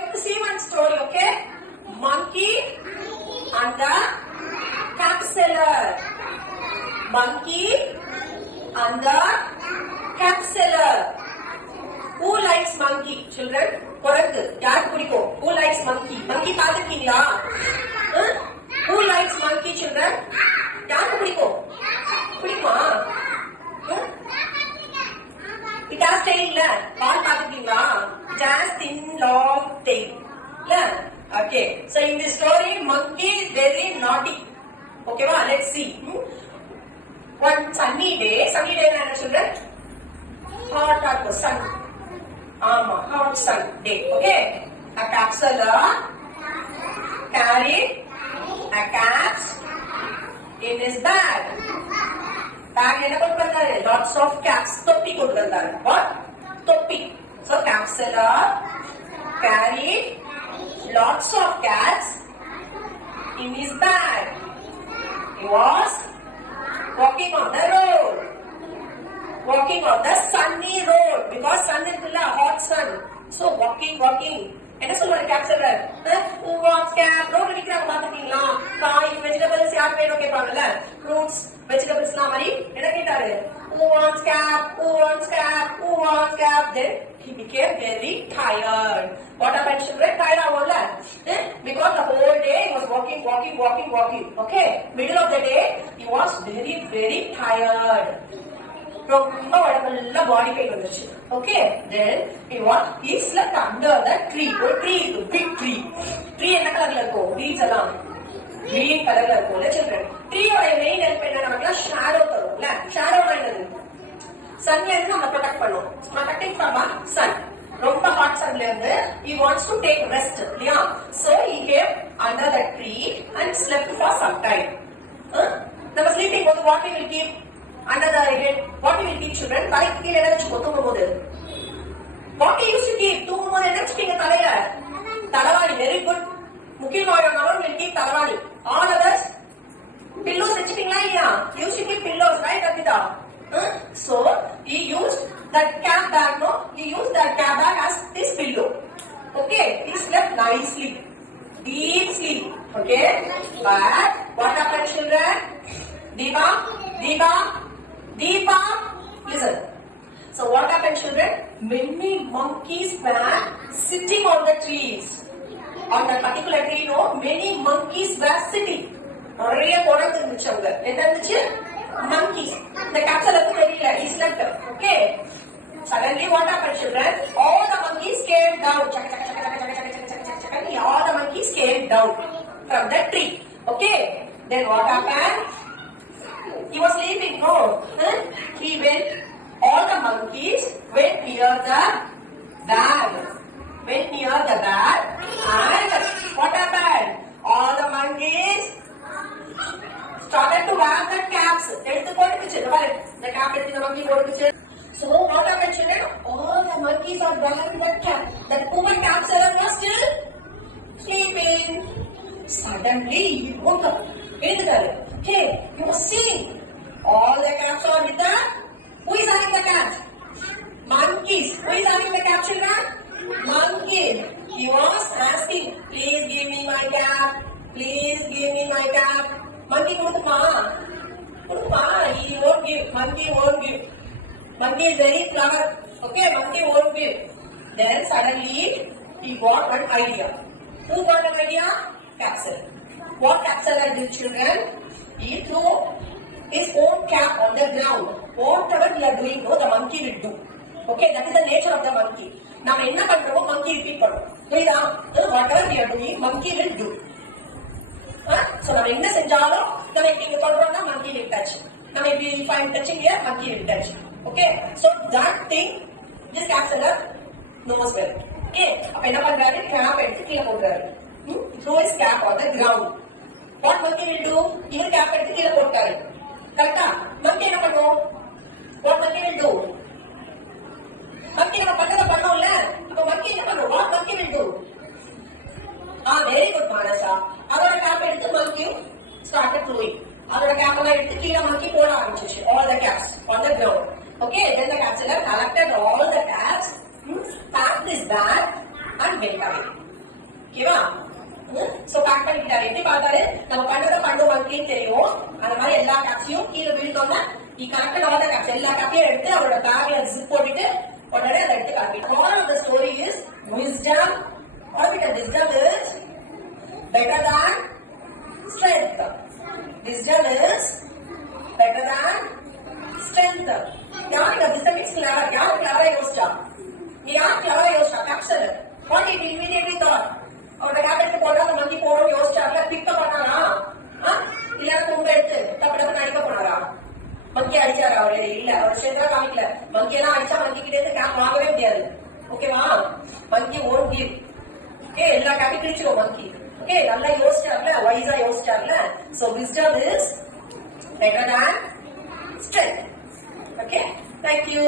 going to see one story, okay? Monkey and the cat seller. Monkey and the cat seller. Who likes monkey, children? குரங்கு யாருக்கு பிடிக்கும்? Who likes monkey? Monkey பாத்துக்கீங்களா? Who likes monkey, children? யாருக்கு பிடிக்கும்? பிடிக்குமா? It has tail இல்ல? பால் பாத்துக்கீங்களா? It has thin long tail. இல்ல? Okay. So in this story, monkey is very naughty. Okay va? Let's see. One sunny day என்ன children? Hot sun. Hot sun day. Okay. A cat seller carried a cat in his bag. Bag என்ன கொண்டு வந்தாரு? Lots of cats. தொப்பி கொண்டு வந்தாரு. What? தொப்பி. So cat seller carried lots of cats in his bag. He was walking on the road. Walking on the sunny road because sun இருக்குல்ல, hot sun. So walking. என்ன சொல்றாரு cat seller? Who wants cat? ரோட்ல நிக்கறாங்க பாத்துட்டீங்களா? காய், வெஜிடபிள்ஸ் யார் வேணும் கேட்பாங்கல்ல. Fruits, vegetablesலாம் மாதிரி என்ன கேட்டாரு? Who wants cat? Who wants cat? Who wants cat? Then he became very tired. What happened, children? Tired ஆகும்ல? Because the whole day he was walking. Okay? Middle of the day he was very tired. ரொம்ப உடம்புல body pain வந்துருச்சு. ஓகே, தென் he slept under the tree. ஒரு ட்ரீ இருக்கு, big tree. Tree என்ன கலர்ல இருக்கும்? லீவ்ஸ் எல்லாம் green கலர்ல இருக்கும்ல children. ட்ரீயோட மெயின் ஹெல்ப் என்ன? நமக்கு ஷேடோ தரும்ல. ஷேடோனா என்னது? சன்ல இருந்து நம்ம ப்ரொடெக்ட் பண்ணும். Protecting from sun. ரொம்ப ஹாட் சன்ல இருந்து he wants to take rest, இல்லையா? So he came under the tree and slept for some time. நம்ம ஸ்லீப்பிங் போது what we will keep under the head? What we will keep, children? தலைக்கு கீழ என்ன வச்சுக்கோ தூங்கும்போது? What you used to keep? தூங்கும்போது என்ன வச்சுக்கீங்க தலையில? தலவாணி. Very good. முக்கியமானவங்க will keep தலவாணி. All others pillows வச்சுக்கீங்களா இல்லையா? Used to keep pillows, right Akita? So he used that cap bag, no? He used that cap bag as his pillow. Okay, he slept nicely, deep sleep. Okay, but what happened, children? Deepa, listen. So what happened, children? Many monkeys were sitting on the trees. On that particular tree, no, many monkeys were sitting. நிறைய குரங்கு இருந்துச்சு அங்க. என்ன இருந்துச்சு? Monkeys. The cat seller தெரியல. He slept. Okay. Suddenly what happened, children? All the monkeys came down. All the monkeys came down from the tree. Okay. Then what happened? He was sleeping, no? He went, all the monkeys went near the bag. And what happened? All the monkeys started to wear the caps. The cap is the monkey போட்டுச்சு. So what happened, children? All the monkeys are wearing that cap. That poor cat seller was still sleeping. Suddenly he woke up. Okay, he was seeing all the caps are with the. Who is having the cap? Monkeys. Who is having the cap, children? Monkey. He was asking, please give me my cap. Please give me my cap. Monkey கொடுக்குமா? He won't give. Monkey won't give. Monkey is very clever. Okay, monkey won't give. Then suddenly he got an idea. Who got an idea? Cat seller. What cat seller did, children? He threw his own cap on the ground. Whatever we are doing, no, the monkey will do. Okay, that is the nature of the monkey. Now, என்ன பண்றோமோ monkey repeat பண்ணும். புரியுதா? Whatever we are doing, monkey will do. So நம்ம என்ன செஞ்சாலும் நம்ம இங்க பண்றோம்னா monkey will touch. நம்ம if I am touching here, monkey will touch. Okay, so that thing this cat seller knows well. Okay, அப்ப என்ன பண்றாரு? cap எடுத்து கீழ போடுறாரு. Throw his cap on the ground. What monkey will do? இவர் cap எடுத்து கீழ போட்டாரு. கரெக்ட்டா? monkey என்ன பண்ணும்? What monkey will do? monkey நம்ம பண்றத பண்ணோம்ல. அப்ப monkey என்ன பண்ணும்? What monkey will do? very good Manasa. அதோட cap எடுத்து monkey started throwing. அதோட cap எல்லாம் எடுத்து கீழ monkey போட ஆரம்பிச்சிச்சு. All the caps on the ground. Okay, then the cat seller collected all the caps, packed his bag and pack பண்ணிட்டாரு. ஓகேவா? சோ பேக் பண்ணிட்டாரு. எப்படி பார்த்தாரு? நம்ம பண்ணத பண்ணு மங்கின்னு தெரியும். அந்த மாதிரி எல்லா கேப்ஸையும் கீழே விழுந்தோம்னா நீ கரெக்டா ஆல் த கேப்ஸ் எல்லா கேப்பையும் எடுத்து அவரோட பேக்ல ஜிப் போட்டுட்டு உடனே அதை எடுத்து காட்டிட்டு. Moral of the story is wisdom. What is it? Wisdom is better than strength. Wisdom is better than strength. யாருக்கு wisdom is clever? யாரு clever யோசிச்சா? யார் clever யோசிச்சா? Capsule. What it immediately thought? அவரோட கேப்டனுக்கு போனா அந்த மங்கி போறோம் யோசிச்சார்ல, பிக்கப் பண்ணாரா? இல்ல துண்டு எடுத்து டப்பு டப்பு அடிக்க போனாரா? மங்கி அடிச்சாரா? அவரு இல்ல, அவர் சேர்ந்தா காமிக்கல. மங்கி எல்லாம் அடிச்சா மங்கி கிட்ட இருந்து கேப் வாங்கவே முடியாது. ஓகேவா? மங்கி ஓன் கிவ். ஓகே, எல்லா கேப்பையும் கிழிச்சிடும் மங்கி. ஓகே, நல்லா யோசிச்சார்ல, வைஸா யோசிச்சார்ல. So wisdom is better than strength. Okay, thank you.